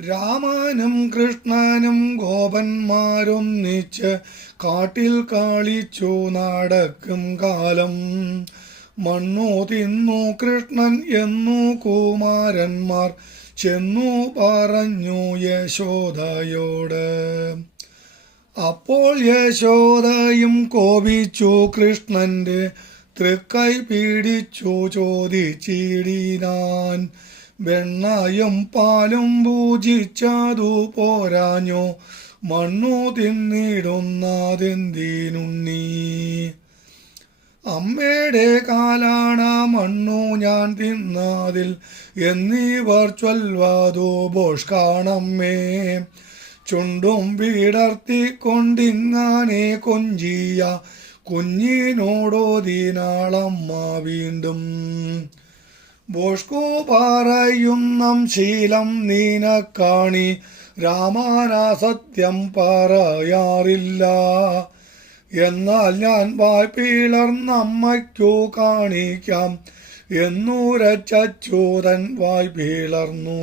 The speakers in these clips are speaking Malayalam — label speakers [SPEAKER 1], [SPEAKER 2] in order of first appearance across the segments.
[SPEAKER 1] രാമനും കൃഷ്ണനും ഗോപന്മാരൊന്നിച്ച് കാട്ടിൽ കാളിച്ചു നടക്കും കാലം. മണ്ണു തിന്നു കൃഷ്ണൻ എന്നു കുമാരന്മാർ ചെന്നു പറഞ്ഞു യശോദയോട്. അപ്പോൾ യശോദയും കോപിച്ചു കൃഷ്ണന്റെ തൃക്കൈ പീഡിച്ചു ചോദിച്ചിടിനാൻ. വെണ്ണയും പാലും പൂജിച്ചതു പോരാഞ്ഞോ. മണ്ണു തിന്നിടുന്നതെന്തിനുണ്ണി? അമ്മയുടെ കാലാണ മണ്ണു ഞാൻ തിന്നതിൽ എന്നിവർ ബോഷ് ബോഷ്കാണമ്മേ. ചുണ്ടും വീടർത്തിക്കൊണ്ടിങ്ങാനെ കൊഞ്ചിയ കുഞ്ഞിനോടോതിനാളമ്മ വീണ്ടും. ബോഷ്കു പറയുന്നം ശീലം നീനക്കാണി രാമാന സത്യം പറയാറില്ല. എന്നാൽ ഞാൻ വായ്പിളർന്നമ്മയ്ക്കു കാണിക്കാം. എന്നൂരച്ചൂതൻ വായ്പിളർന്നു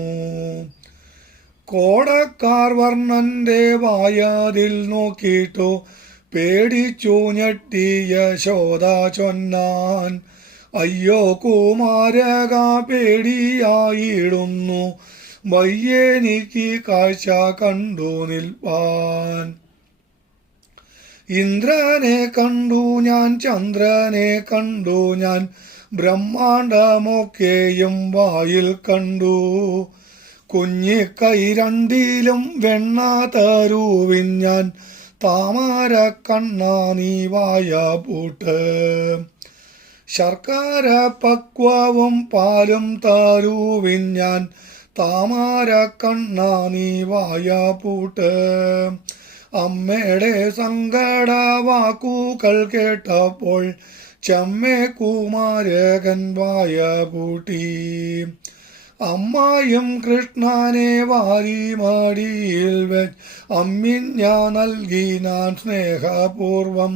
[SPEAKER 1] കോടക്കാർ വർണന്റെ വായതിൽ നോക്കിയിട്ടു പേടിച്ചു ഞെട്ടിയ ശോധ ചൊന്നാൻ. അയ്യോ കുമാരക പേടിയായിടുന്നു. വയ്യേനിക്ക് കാഴ്ച കണ്ടു നിൽപ്പാൻ. ഇന്ദ്രനെ കണ്ടു ഞാൻ ചന്ദ്രനെ കണ്ടു ഞാൻ ബ്രഹ്മാണ്ടമൊക്കെയും വായിൽ കണ്ടു. കുഞ്ഞിക്കൈ രണ്ടിലും വെണ്ണ തരുവിൻ ഞാൻ താമര കണ്ണ നീ വായ പൂട്ട്. ശർക്കര പക്വവും പാലും താരൂവിൻ ഞാൻ താമര കണ്ണാ നീ വായ പൂട്ട്. അമ്മയുടെ സങ്കട വാക്കുകൾ കേട്ടപ്പോൾ ചമ്മേ കുമാരകൻ വായ പൂട്ടി. അമ്മായും കൃഷ്ണനെ വാരി വെ വെച്ച് അമ്മിഞ്ഞ നൽകി ഞാൻ സ്നേഹപൂർവം